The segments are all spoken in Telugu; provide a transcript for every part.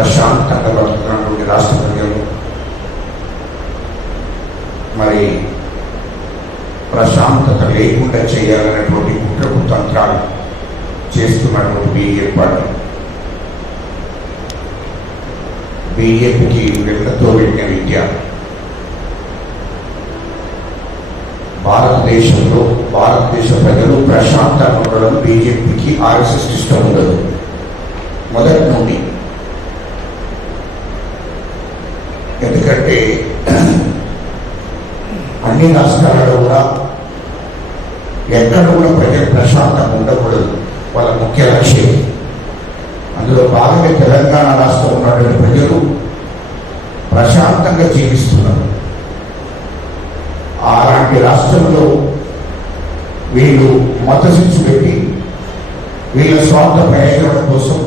ప్రశాంతంగా బతుకుతున్నటువంటి రాష్ట్ర ప్రజలు మరి ప్రశాంతత లేకుండా చేయాలనేటువంటి కుట్రకు తంత్రాలు చేస్తున్నటువంటి బీజేపీ పార్టీ, బీజేపీకి వెళ్లతో వెళ్ళిన విద్య భారతదేశంలో భారతదేశ ప్రజలు ప్రశాంతంగా ఉండడం బీజేపీకి ఆర్ఎస్ఎస్ ఇష్టం ఉండదు మొదటి నుండి. ఎందుకంటే అన్ని రాష్ట్రాలలో కూడా ఎక్కడ కూడా ప్రజలు ప్రశాంతంగా ఉండకూడదు వాళ్ళ ముఖ్య లక్ష్యం. అందులో భాగంగా తెలంగాణ రాష్ట్రంలో ఉన్నటువంటి ప్రజలు ప్రశాంతంగా జీవిస్తున్నారు. అలాంటి రాష్ట్రంలో వీళ్ళు మతశిక్ష పెట్టి వీళ్ళ స్వార్థ ప్రయోజనం కోసం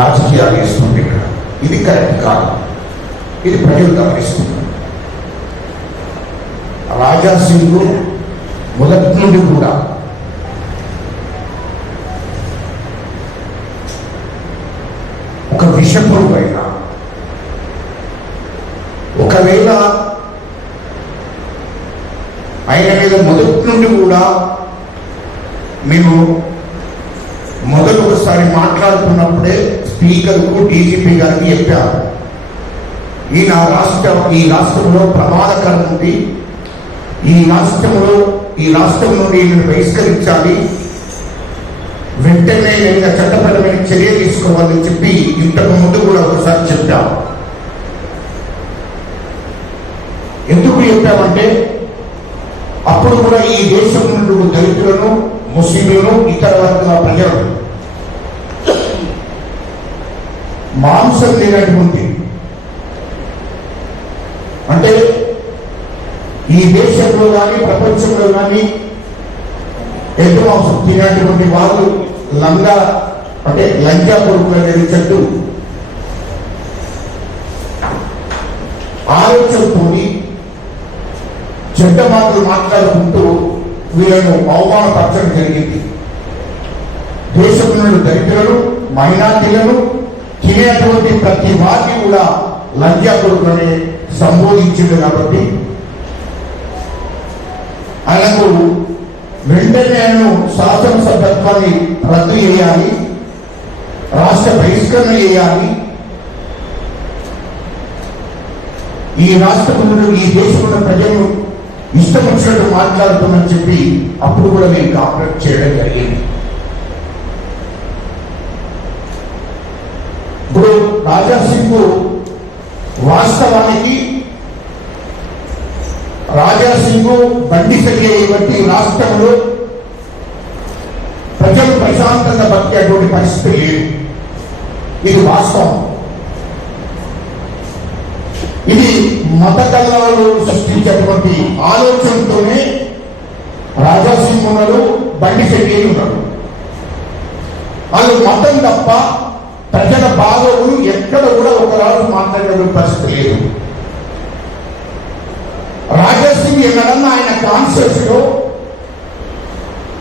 రాజకీయాలు చేస్తుంది. ఇక్కడ ఇది కరెక్ట్ కాదు, ఇది ప్రజలు గమనిస్తున్నారు. రాజా సింగ్ మొదటి నుండి కూడా ఒక విషపురుగు అయినా ఒకవేళ ఆయన మీద మొదటి నుండి కూడా మేము మొదలు ఒకసారి మాట్లాడుతున్నప్పుడే స్పీకర్కు డీజీపీ గారికి చెప్పారు, ఈ రాష్ట్రంలో ప్రమాదకరం ఉంది, ఈ రాష్ట్రం నుండి ఈయనను బహిష్కరించాలి, వెంటనే నేను చట్టపరమైన చర్య తీసుకోవాలని చెప్పి ఇంతకు ముందు కూడా ఒకసారి చెప్పాం. ఎందుకు చెప్పామంటే అప్పుడు కూడా ఈ దేశం నుండి దళితులను, ముస్లింలను, ఇతర వర్గాల ప్రజలు మాంసం లేనటువంటి, అంటే ఈ దేశంలో కానీ ప్రపంచంలో కానీ ఎద్దు మాంసం తినేటువంటి వాళ్ళు లంజా కొడుకులు అనేది చెట్టు ఆలోచనతోని చెడ్డ మాటలు మాట్లాడుకుంటూ వీళ్ళను అవమానపరచడం జరిగింది. దేశంలో దళితులను, మైనార్టీలను తినేటువంటి ప్రతి వారిని కూడా లంజా కొడుకులని సంబోధించింది. కాబట్టి ఆయనకు వెంటనే ఆయన శాసనసభ్యత్వాన్ని రద్దు చేయాలి, రాష్ట్ర బహిష్కరణ చేయాలి, ఈ రాష్ట్రంలో ఈ దేశంలో ప్రజలు ఇష్టం వచ్చినట్టు మాట్లాడుతుందని చెప్పి అప్పుడు కూడా మేము కాంప్లైంట్ చేయడం జరిగింది. ఇప్పుడు రాజా సింగ్ వాస్తవానికి రాజా సింగ్ బండి సంజయ్ బట్టి రాష్ట్రంలో ప్రజలు ప్రశాంతంగా బతికేటువంటి పరిస్థితి లేదు. ఇది వాస్తవం. ఇది మత కలహాలు సృష్టించేటువంటి ఆలోచనతోనే రాజా సింగ్ ఉన్నారు, బండి సంజయ్ ఉన్నారు. వాళ్ళు మతం తప్ప ప్రజల బాగోగులు ఎక్కడ కూడా ఒకరాజు మాట్లాడే పరిస్థితి లేదు. రాజా సింగ్ ఎక్కడన్నా ఆయన కాన్సెప్ట్స్ లో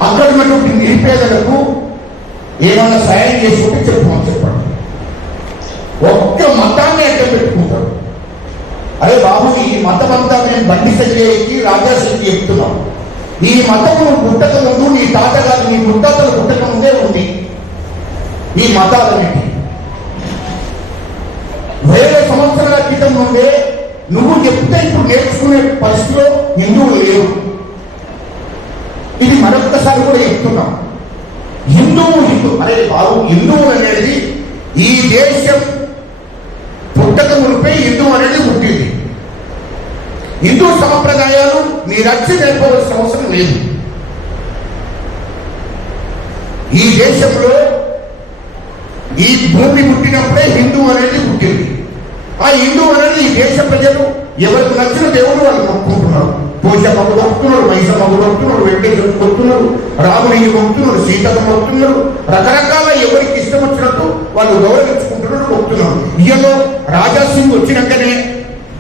అక్కడ ఉన్నటువంటి నిరుపేదలకు ఏమన్నా సాయం చేసుకుంటే చెప్పండి. ఒక్క మతాన్ని అడ్డం పెట్టుకుంటారు. అరే బాబు, ఈ మతం అంతా మేము బండి సంజయ్కి రాజా సింగ్ చెప్తున్నాం. ఈ మతము పుట్టక ముందు నీ తాతగారు నీ ముత్తాతలు పుట్టక ముందే ఉంది. ఈ మతాలన్నిటి వేల సంవత్సరాల క్రితం నుండే నువ్వు చెప్తే ఇప్పుడు నేర్చుకునే పరిస్థితిలో హిందువులు లేవు. ఇది మరొక్కసారి కూడా చెప్తున్నాం. అరే బాబు, హిందువులు అనేది ఈ దేశం పుట్టక మునిపై హిందువు అనేది పుట్టింది. హిందూ సంప్రదాయాలు మీరు వచ్చి నేర్పవలసిన అవసరం లేదు. ఈ దేశంలో ఈ భూమి పుట్టినప్పుడే హిందూ అనేది పుట్టింది. ఆ హిందూ అనేది ఈ దేశ ప్రజలు ఎవరికి నచ్చిన దేవుడు వాళ్ళు మొక్కుకుంటున్నారు. పోషమ్మకు మొక్కుతున్నారు, మైసమ్మకు మొక్కుతున్నారు, వెంకటేశ్వరుడు మొక్కుతున్నారు, రాముడికి మొక్కుతున్నారు, సీతకు మొక్కుతున్నారు. రకరకాల ఎవరికి ఇష్టం వచ్చినట్టు వాళ్ళు గౌరవించుకుంటున్నారు, మొక్కుతున్నారు. ఇయ్యలో రాజా సింగ్ వచ్చినాకనే,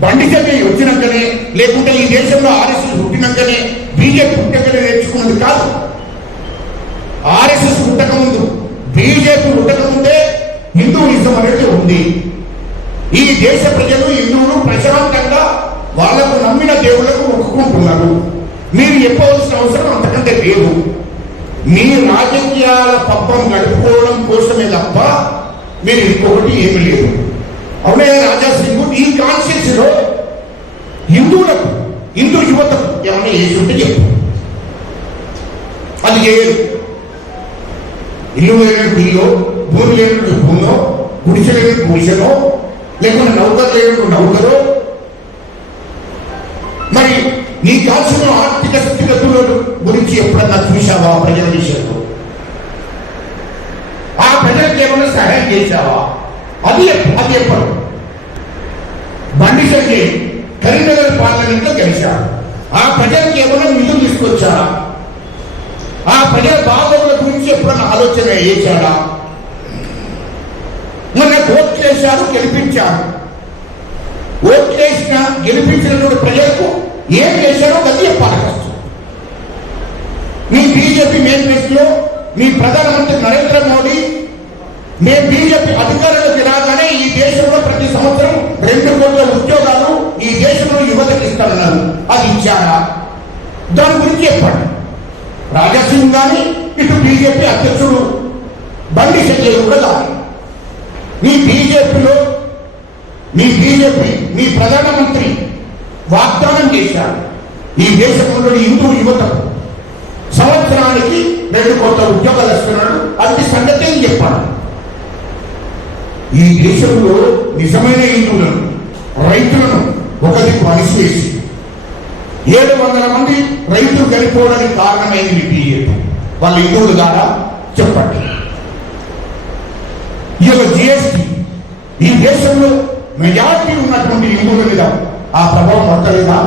బండి సంజయ్ వచ్చినాకనే, లేకుంటే ఈ దేశంలో ఆర్ఎస్ఎస్ పుట్టినాకనే, బీజేపీ పుట్టినాకనే నేర్చుకున్నది కాదు. ఆర్ఎస్ఎస్ పుట్టక ముందు, బీజేపీ పుట్టక ముందే హిందూయిజం అనేది ఉంది. ఈ దేశ ప్రజలు హిందువులు ప్రశాంతంగా వాళ్లకు నమ్మిన దేవుళ్లకు మొక్కుకుంటున్నారు. మీరు చెప్పవలసిన అవసరం అంతకంటే లేదు. మీ రాజకీయాల పబ్బం గడుపుకోవడం కోసమే తప్ప మీరు ఇంకొకటి ఏమి లేదు. అవునే రాజాసింగ్, ఈ కాన్షియన్స్ లో హిందువులకు, హిందూ యువతకు ఏమైనా చేసి ఉంటే చెప్పు. అది చేయదు. ఇల్లు లేనట్టు ఇల్లు, భూమి లేనట్టు భూమో, గుడిసె లేనట్టు గుడిసెనో, లేకుంటే నౌకరు లేనట్టు నౌకరో. మరి నీ కాల్సిన ఆర్థిక స్థితిగతుల గురించి ఎప్పుడన్నా చూసావా? ప్రజల విషయంలో ఆ ప్రజలకు ఏమైనా సహాయం చేశావా? అది ఎప్పుడు? బండి సంజయ్ కరీంనగర్ పార్లమెంట్ లో గెలిచారు. ఆ ప్రజలకు ఏమైనా నిధులు తీసుకొచ్చారా? ఆ ప్రజల బాగోగుల గురించి ఎప్పుడన్నా ఆలోచన చేశారా? మొన్న ఓట్లు వేశారు, గెలిపించారు. ఓట్లు వేసిన గెలిపించినటువంటి ప్రజలకు ఏం చేశారో అది చెప్పాలి. మీ బీజేపీ మేనిఫెస్టోలో మీ ప్రధానమంత్రి నరేంద్ర మోడీ మేము బీజేపీ అధికారంలోకి రాగానే ఈ దేశంలో ప్రతి సంవత్సరం 2 కోట్ల ఉద్యోగాలు ఈ దేశంలో యువతకి ఇస్తారన్నారు. అది ఇచ్చారా? దాని గురించి చెప్పండి. రాజాసింగ్ కానీ ఇటు బీజేపీ అధ్యక్షుడు బండి సంజయ్ కూడా కానీ మీ బీజేపీ మీ ప్రధానమంత్రి వాగ్దానం చేశారు. ఈ దేశంలో హిందూ యువతకు సంవత్సరానికి 2 కోట్ల ఉద్యోగాలు ఇస్తున్నాడు. అది సంగతి ఏం చెప్పాలి? ఈ దేశంలో నిజమైన హిందువులను, రైతులను ఒక దిక్కు అణిసివేసి 700 మంది రైతులు చనిపోవడానికి కారణమైంది బీజేపీ. వాళ్ళు హిందువులు కాదా? చెప్పండి. ఈ యొక్క జిఎస్టీ ఈ దేశంలో మెజారిటీ ఉన్నటువంటి హిందువుల మీద ఆ ప్రభావం పడతలేదా?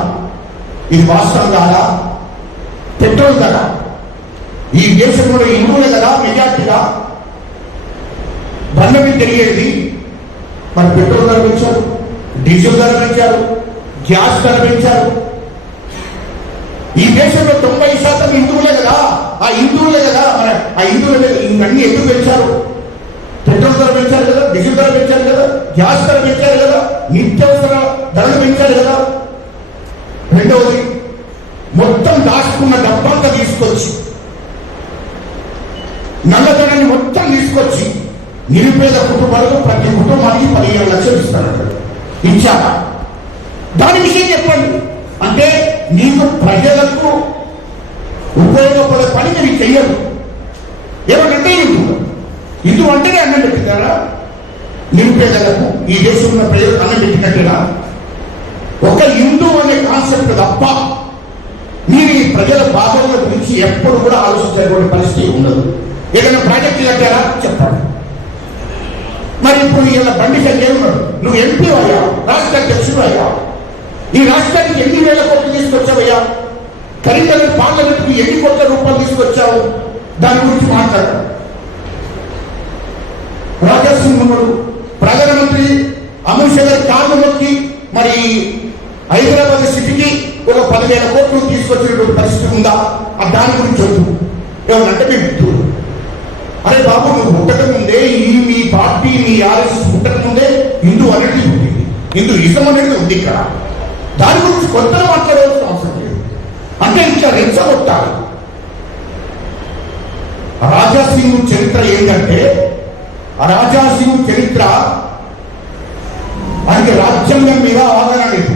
ఇది వాస్తవం కాదా? పెట్రోల్ ధర ఈ దేశంలో హిందువులే కదా మెజారిటీగా బండ మీద తెలియేది. మరి పెట్రోల్ ధర పెంచారు, డీజిల్ ధర పెంచారు, గ్యాస్ ధర పెంచారు. ఈ దేశంలో 90% హిందువులే కదా. ఆ హిందువులే కదా మరి ఆ హిందువుల మీద ఇవన్నీ ఎందుకు పెంచారు? పెట్రోల్ ధర పెంచారు కదా, డీజిల్ ధర పెంచారు కదా, గ్యాస్ ధర పెంచారు కదా, నిత్యావసర ధరలు పెంచారు కదా. రెండవది, మొత్తం దాచుకున్న డబ్బంతా తీసుకొచ్చి, నల్లధనాన్ని మొత్తం తీసుకొచ్చి నిరుపేద కుటుంబాలకు ప్రతి కుటుంబానికి 15 లక్షలు ఇస్తారట. ఇచ్చారా? దాని విషయం చెప్పండి. అంటే నీకు ప్రజలకు ఉపయోగపడే పని మీరు చెయ్యరు. ఏమంటే హిందూ అంటేనే అన్నం పెట్టినారా? నిరుపేదలకు ఈ దేశంలో ఉన్న ప్రజలకు అన్నం పెట్టినట్టేనా? ఒక హిందూ అనే కాన్సెప్ట్ తప్ప మీరు ఈ ప్రజల బాధల గురించి ఎప్పుడు కూడా ఆలోచించేటువంటి పరిస్థితి ఉండదు. ఏదైనా ప్రాజెక్టు కట్టారా? చెప్పండి. మరి ఇప్పుడు ఇలా బండి సంజయ్ ఉన్నాడు, నువ్వు ఎంపీ అయ్యా, రాష్ట్ర అధ్యక్షుడు అయ్యా, ఈ రాష్ట్రానికి ఎన్ని వేల కోట్లు తీసుకొచ్చావయ్యా? కరీంనగర్ పార్లమెంట్కు ఎన్ని కోట్ల రూపాయలు తీసుకొచ్చావు? దాని గురించి మాట్లాడు. రాజాసింగ్ ఉన్నాడు, ప్రధానమంత్రి అమిత్ షా గారి కాళ్ళు మొక్కి మరి హైదరాబాద్ సిటీకి ఒక 10,000 కోట్లు తీసుకొచ్చినటువంటి పరిస్థితి ఉందా? దాని గురించి వద్దు. ఏమన్నంటే మేము మిత్రులు. అరే బాబు, నువ్వు పుట్టక ముందే మీ పార్టీ మీ ఆర్ఎస్ఎస్ పుట్టక ముందే హిందూ అనేది పుట్టింది, హిందూయిజం అనేది ఉంది ఇక్కడ. దాని గురించి కొత్తగా మాట్లాడవలసిన అవసరం లేదు. అంటే ఇట్లా రెచ్చగొట్టాలి. రాజాసింగ్ చరిత్ర ఏంటంటే, రాజాసింగ్ చరిత్ర ఆయనకి రాజ్యాంగం మీద అవగాహన లేదు,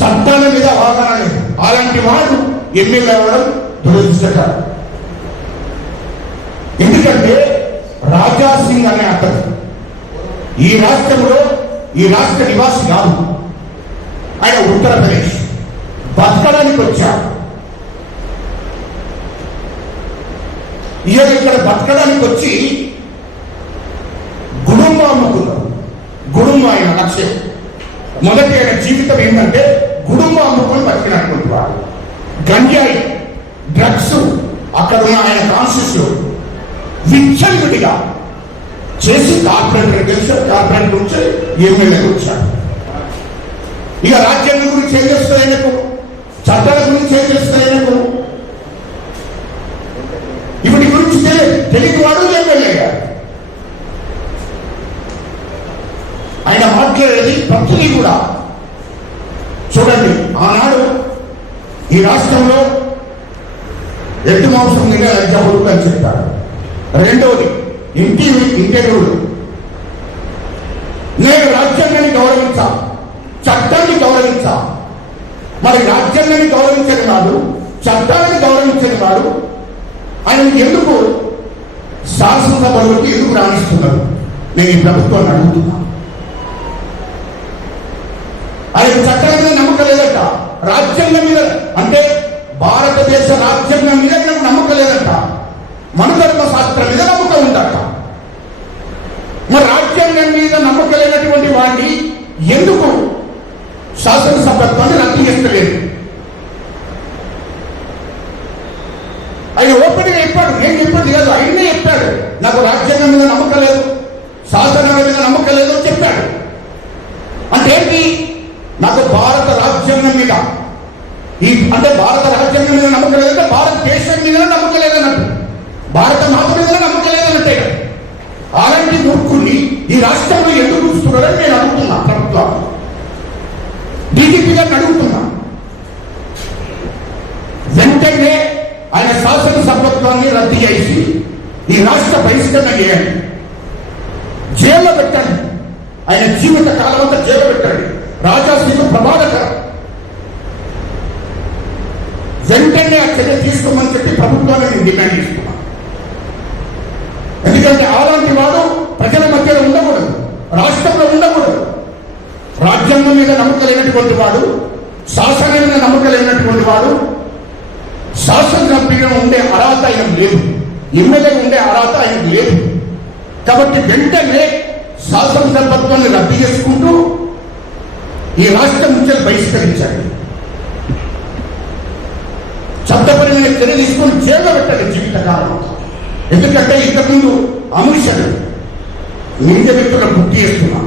చట్టాల మీద అవగాహన లేదు. అలాంటి వాడు ఎమ్మెల్యే అవ్వడం దురదృష్టకరం. ఎందుకంటే రాజాసింగ్ అనే అతను ఈ రాష్ట్రంలో ఈ రాష్ట్ర నివాసి కాదు. ఆయన ఉత్తరప్రదేశ్ బతకడానికి వచ్చాడు. ఇక్కడ బతకడానికి వచ్చి గుడుంబ అమ్ముకున్నాడు. గుడుంబ ఆయన లక్ష్యం. మొదటి ఆయన జీవితం ఏంటంటే గుడుంబ అమ్ముకొని బతికినటువంటి వాడు. గంజాయి, డ్రగ్స్ అక్కడ ఉన్న ఆయన కాన్షియస్ విచ్చలవిడిగా చేసి కార్పొరేటర్ గెలిచాడు. కార్పొరేటర్ నుంచి ఎమ్మెల్యేకి వచ్చాడు. ఇక రాజ్యాంగం గురించి ఏం చేస్తుంది ఆయనకు, చట్టాల గురించి ఏం చేస్తుంది ఆయనకు, ఇప్పటి గురించి తెలియదు. వాడు ఎమ్మెల్యే. మాట్లాడేది ప్రతిదీ కూడా చూడండి. ఆనాడు ఈ రాష్ట్రంలో ఎడ్డు మాంసం మీద లజ్జాబుడు అని చెప్పారు. రెండవది ఇంటర్వ్యూలు. నేను రాజ్యాంగాన్ని గౌరవించా, చట్టాన్ని గౌరవించా. మరి రాజ్యాంగాన్ని గౌరవించని వాడు, చట్టాన్ని గౌరవించని వాడు ఆయన ఎందుకు శాసనసభలోకి ఎందుకు రాణిస్తున్నారు? నేను ఈ ప్రభుత్వాన్ని అడుగుతున్నా. ఆయన చట్టాల మీద నమ్మకం లేదట, రాజ్యాంగం మీద అంటే భారతదేశ రాజ్యాంగం మీద నాకు నమ్మకం లేదట, మనధర్మ శాస్త్రం మీద నమ్మకం ఉందట. మరి రాజ్యాంగం మీద నమ్మకం లేనటువంటి వాడిని ఎందుకు శాసనసభత్వాన్ని రద్దు చేస్తలేదు? ఆయన ఓపెన్గా చెప్పాడు, నేను చెప్పింది కాదు, ఆయనే చెప్పాడు. నాకు రాజ్యాంగం మీద నమ్మకం లేదు, శాసనం మీద నమ్మకం లేదు అని చెప్పాడు. అంటే ఏంటి? నాకు భారత రాజ్యాంగం మీద అంటే భారత రాజ్యాంగం మీద నమ్మకం లేదంటే భారతదేశం మీద నమ్మకం లేదన్నట్టు, భారత మాత మీద నమ్మకం లేదన్నట్టే. అలాంటి మూర్ఖుల్ని ఈ రాష్ట్రంలో ఎందుకు చూస్తున్నారని నేను అడుగుతున్నా. ప్రభుత్వం డీజీపీ గారిని అడుగుతున్నా. వెంటనే ఆయన శాసనసభత్వాన్ని రద్దు చేసి ఈ రాష్ట్ర బహిష్కరణ చేయండి, జైల్లో పెట్టండి. ఆయన జీవిత కాలం అంతా జైల్లో పెట్టండి. రాజాశ్రీకు ప్రమాదకరం. వెంటనే ఆ చర్య తీసుకోమని చెప్పి ప్రభుత్వాన్ని నేను డిమాండ్ చేస్తున్నా. ఎందుకంటే అలాంటి వాడు ప్రజల మధ్యలో ఉండకూడదు, రాష్ట్రంలో ఉండకూడదు. రాజ్యాంగం మీద నమ్మకం లేనటువంటి వాడు, శాసనం మీద నమ్మకం లేనటువంటి వాడు శాసనసభ్యుగా ఉండే అర్హత ఆయనకు లేదు, ఎమ్మెల్యే ఉండే అర్హత ఆయనకు లేదు. కాబట్టి వెంటనే శాసనసభత్వాన్ని రద్దు చేసుకుంటూ ఈ రాష్ట్రం నుంచి బహిష్కరించాలి. చట్టపరమైన చర్య తీసుకొని జైల్లో పెట్టాలి జీవితకాలం. ఎందుకంటే ఇంతకుముందు అమిషను నిజ వ్యక్తులను గుర్తు చేస్తున్నా.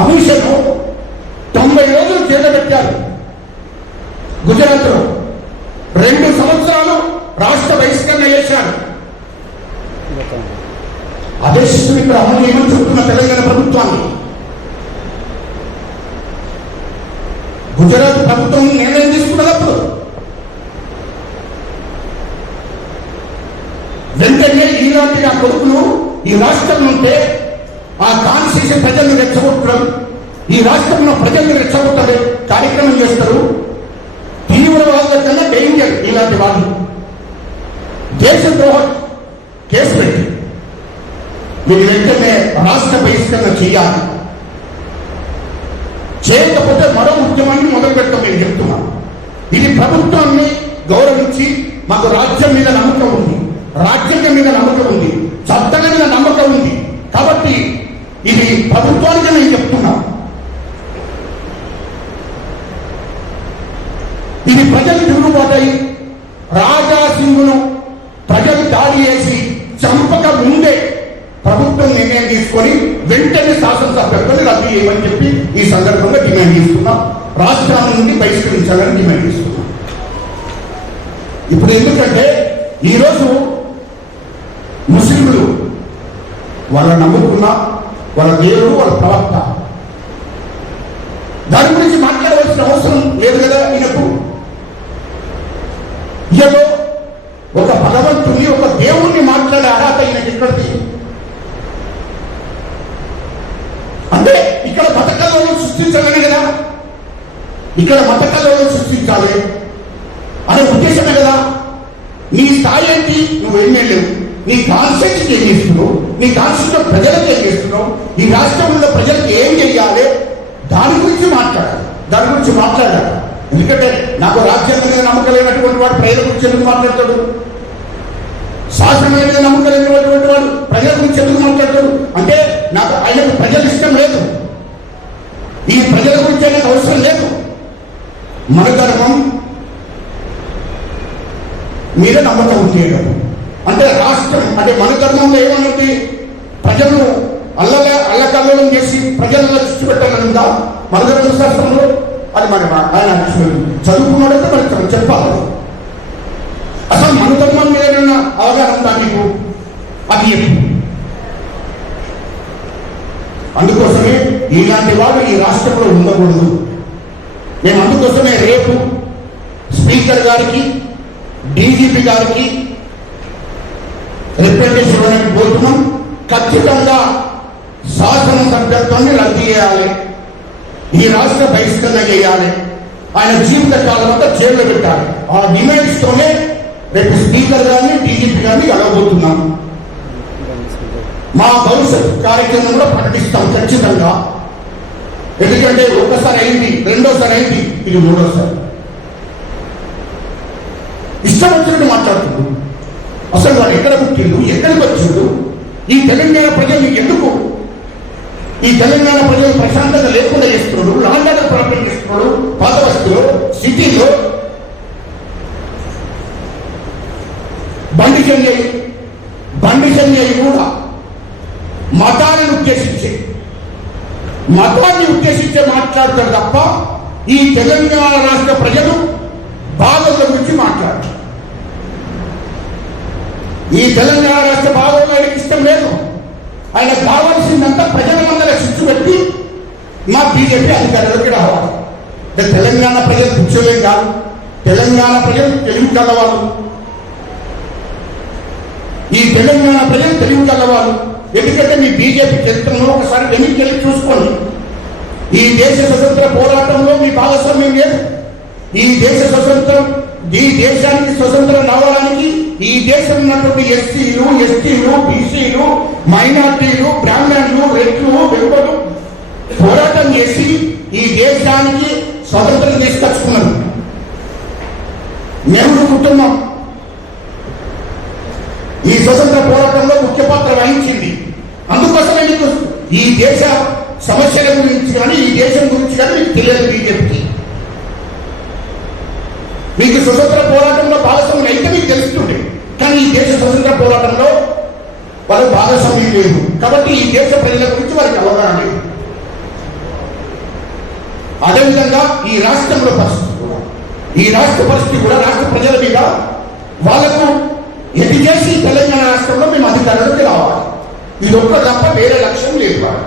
అమిషను 90 రోజులు జైల్లో పెట్టారు గుజరాత్లో. 2 సంవత్సరాలు రాష్ట్ర బహిష్కరణ చేశారు. అదే శిశువు ఇక్కడ అమలు చేయమని చెప్తున్న తెలంగాణ ప్రభుత్వాన్ని. గుజరాత్ ప్రభుత్వం నిర్ణయం తీసుకున్నప్పుడు వెంటనే ఈనాటి ఆ కొడుకును ఈ రాష్ట్రం ఉంటే ఆ కాన్స్టిట్యూషన్ ప్రజల్ని రెచ్చగొట్టడం, ఈ రాష్ట్రంలో ప్రజల్ని రెచ్చగొట్టే కార్యక్రమం చేస్తారు. తీవ్రవాదుల కన్నా డేంజర్ ఇలాంటి వాళ్ళు. దేశద్రోహ కేసు పెట్టి మీరు వెంటనే రాష్ట్ర బహిష్కరణ చేయాలి. చేయకపోతే మరో ఉద్యమాన్ని మొదలు పెట్టడం నేను చెప్తున్నాను. ఇది ప్రభుత్వాన్ని గౌరవించి మాకు రాజ్యం మీద నమ్మకం ఉంది, రాజ్యాంగం మీద నమ్మకం ఉంది, చట్టాల మీద నమ్మకం ఉంది. కాబట్టి ఇది ప్రభుత్వానికి నేను చెప్తున్నా. ఇది ప్రజలు తిరుగుబాటై రాజాసింగును ప్రజలు దాడి చేసి చంపక ముందే ప్రభుత్వం నిర్ణయం తీసుకొని వెంటనే శాసనసభ్యులను రద్దు చేయమని చెప్పి ఈ సందర్భంగా డిమాండ్ చేస్తున్నాం. రాష్ట్రాల నుండి బహిష్కరించాలని డిమాండ్ చేస్తున్నాం. ఇప్పుడు ఎందుకంటే ఈరోజు ముస్లింలు వాళ్ళ నమ్ముకున్న వాళ్ళ దేవుడు, వాళ్ళ ప్రవక్త, దాని గురించి మాట్లాడవలసిన అవసరం లేదు కదా ఈయనకు. ఈయనలో ఒక భగవంతుని, ఒక దేవుణ్ణి మాట్లాడే అర్హత ఈయనకి ఎక్కడిది? అంటే ఇక్కడ మత కళలను సృష్టించాలని కదా, ఇక్కడ మత కళలను సృష్టించాలి అనే ఉద్దేశమే కదా. నీ స్థాయి ఏంటి? నువ్వేం లేవు. నీ కాన్స్టిట్యూషన్ ఏం చేస్తున్నావు? నీ కాన్స్టిట్యూషన్ ప్రజలకు ఏం చేస్తున్నావు? ఈ రాష్ట్రంలో ప్రజలకు ఏం చేయాలి? దాని గురించి మాట్లాడాలి, దాని గురించి మాట్లాడాలి. ఎందుకంటే నాకు రాజ్యాంగం మీద నమ్మకం లేనటువంటి వాడు ప్రజల గురించి ఎందుకు మాట్లాడతాడు? శాసనం మీద నమ్మకం లేనటువంటి వాడు ప్రజల గురించి ఎందుకు మాట్లాడతాడు? అంటే నాకు ఆయనకు ప్రజలు ఇష్టం లేదు, ఈ ప్రజల గురించి ఆయనకు అవసరం లేదు. మన ధర్మం మీద నమ్మకం చేయడం అంటే రాష్ట్రం అంటే మన ధర్మంలో ఏమనుంది? ప్రజలను అల్లకల్లోలం చేసి ప్రజలను దృష్టి పెట్టాలనుందా మన ధర్మ శాస్త్రంలో? అది మరి ఆయన చదువుకున్నాడంటే మనకు చెప్పాలి. అసలు మన ధర్మం మీద ఏమైనా అవగాహన ఉందా నీకు? అది అందుకోసమే ఇలాంటి వాడు ఈ రాష్ట్రంలో ఉండకూడదు. మేము అందుకోసమే రేపు స్పీకర్ గారికి, డీజీపీ గారికి రిప్రజెంటేషన్ ఇవ్వడానికి పోతున్నాం. ఖచ్చితంగా శాసన సభ్యత్వాన్ని రద్దు చేయాలి, ఈ రాష్ట్ర బహిష్కరణ చేయాలి, ఆయన జీవిత కాలం అంతా జైల్లో పెట్టాలి. ఆ డిమాండ్స్ తోనే రేపు స్పీకర్ గారిని, డీజీపీ గారిని అడగబోతున్నాం. మా భవిష్యత్ కార్యక్రమం కూడా ప్రకటిస్తాం ఖచ్చితంగా. ఎందుకంటే ఒకసారి అయింది, రెండోసారి అయింది, ఇది మూడోసారి. ఇష్టం వచ్చినట్టు మాట్లాడుతుంది. అసలు వాడు ఎక్కడ పుట్టిండు, ఎక్కడికి వచ్చిండు, ఈ తెలంగాణ ప్రజలు ఎందుకు, ఈ తెలంగాణ ప్రజలు ప్రశాంతత లేకుండా చేస్తున్నాడు, లాండాల ప్రాబ్లం చేస్తున్నాడు. పాత వస్తువులో, సిటీలో బండి సంజయ్ కూడా మతాన్ని ఉద్దేశించే మాట్లాడతారు తప్ప ఈ తెలంగాణ రాష్ట్ర ప్రజలు బాధల గురించి మాట్లాడతారు. ఈ తెలంగాణ రాష్ట్ర బాధలు ఆయనకి ఇష్టం లేదు. ఆయన కావాల్సిందంతా ప్రజల మందర శిక్షు పెట్టి మా బీజేపీ అధికారంలోకి రావాలి. తెలంగాణ ప్రజలు కూర్చోలేం కాదు, తెలంగాణ ప్రజలు తెలివి కలవాళ్ళు, ఈ తెలంగాణ ప్రజలు తెలివి కలవాళ్ళు. ఎందుకంటే మీ బీజేపీ చరిత్రలో ఒకసారి వెనక్కి వెళ్ళి చూసుకోండి. ఈ దేశ స్వతంత్ర పోరాటంలో మీ భాగస్వామ్యం లేదు. ఈ దేశానికి స్వతంత్రం రావడానికి ఈ దేశం ఉన్నటువంటి ఎస్సీలు, ఎస్టీలు, బీసీలు, మైనార్టీలు, బ్రాహ్మణులు, రెడ్లు, వెలుపలు పోరాటం చేసి ఈ దేశానికి స్వతంత్రం తీసుకొచ్చుకున్నారు. నెహ్రూ కుటుంబం ఈ స్వతంత్ర పోరాటంలో ముఖ్య పాత్ర వహించింది. అందుకోసమే మీకు ఈ దేశ సమస్యల గురించి కానీ, ఈ దేశం గురించి కానీ మీకు తెలియదు. బీజేపీకి మీకు స్వతంత్ర పోరాటంలో భాగస్వామ్యం అయితే మీకు తెలుస్తుండే, కానీ ఈ దేశ స్వతంత్ర పోరాటంలో వాళ్ళు భాగస్వామ్యం లేదు. కాబట్టి ఈ దేశ ప్రజల గురించి వారికి అవగాహన లేదు. అదేవిధంగా ఈ రాష్ట్రంలో పరిస్థితి కూడా, ఈ రాష్ట్ర పరిస్థితి కూడా రాష్ట్ర ప్రజల మీద వాళ్లకు ఎటు చేసి తెలంగాణ రాష్ట్రంలో మేము అధికారంలోకి రావాలి. ఇది ఒక్క తప్ప వేరే లక్ష్యం లేదు వాళ్ళు.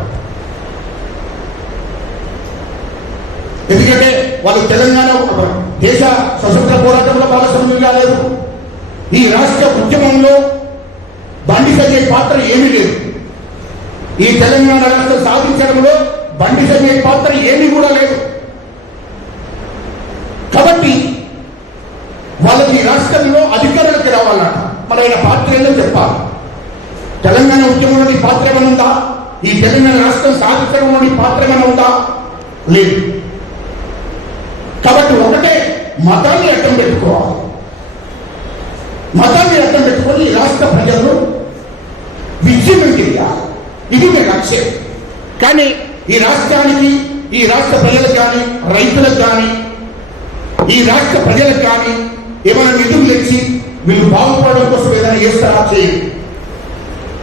ఎందుకంటే వాళ్ళు తెలంగాణ దేశ స్వతంత్ర పోరాటంలో భాగస్వామ్యం కాలేదు. ఈ రాష్ట్ర ఉద్యమంలో బండి సంజయ్ పాత్ర ఏమీ లేదు. ఈ తెలంగాణ రాష్ట్రం సాధించడంలో బండి సంజయ్ పాత్ర ఏమీ కూడా లేదు. కాబట్టి వాళ్ళకి ఈ రాష్ట్రంలో అధికారులకి రావాలట. మన ఆయన పాత్ర ఏందో చెప్పాలి. తెలంగాణ ఉద్యమంలోని పాత్ర ఏమైనా ఉందా? ఈ తెలంగాణ రాష్ట్రం సాధించడంలోని పాత్ర ఏమైనా ఉందా? లేదు. కాబట్టి ఒకటే, మతాన్ని అడ్డం పెట్టుకోవాలి. మతాన్ని అడ్డం పెట్టుకొని ఈ రాష్ట్ర ప్రజలను విజయం చేయాలి. ఇది మీ లక్ష్యం. కానీ ఈ రాష్ట్రానికి, ఈ రాష్ట్ర ప్రజలకు కానీ, రైతులకు కానీ, ఈ రాష్ట్ర ప్రజలకు కానీ ఏమైనా నిధులు తెచ్చి వీళ్ళు బాగుపడడం కోసం ఏదైనా చేస్తారా? చేయండి.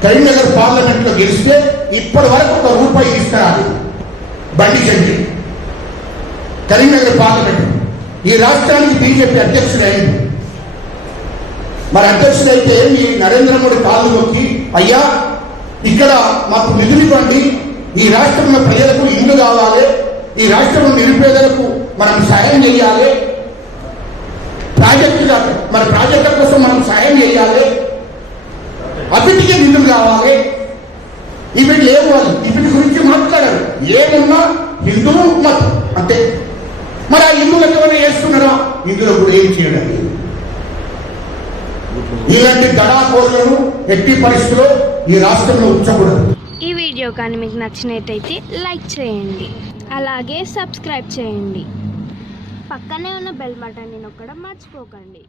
కరీంనగర్ పార్లమెంట్ లో గెలిస్తే ఇప్పటి వరకు ₹1 ఇస్తారా బండి సంజయ్? కరీంనగర్ పార్లమెంట్ ఈ రాష్ట్రానికి బీజేపీ అధ్యక్షుడు అయింది. మరి అధ్యక్షుడైతే మీ నరేంద్ర మోడీ కాళ్ళు నొక్కి, అయ్యా ఇక్కడ మాకు నిధులు ఇవ్వండి, ఈ రాష్ట్రంలో ప్రజలకు ఇల్లు కావాలి, ఈ రాష్ట్రంలో నిరుపేదలకు మనం సాయం చేయాలి, ప్రాజెక్టుల కోసం మనం సాయం చేయాలి, అన్నిటికీ నిధులు కావాలి, ఇవి లేవు. వాళ్ళు వీటి గురించి మాట్లాడారు. ఏమున్నా హిందూ మతం అంతే. మరి ఆ హిందువులకు ఏమైనా చేస్తున్నారా? ఇందులో కూడా ఏం చేయడం. ఇలాంటి దడాకోరులను ఎట్టి పరిస్థితుల్లో ఈ రాష్ట్రంలో ఉంచకూడదు. ఈ వీడియో కానీ మీకు నచ్చినట్టయితే లైక్ చేయండి, అలాగే సబ్స్క్రైబ్ చేయండి. పక్కనే ఉన్న బెల్ బటన్ని నొక్కడం మర్చిపోకండి.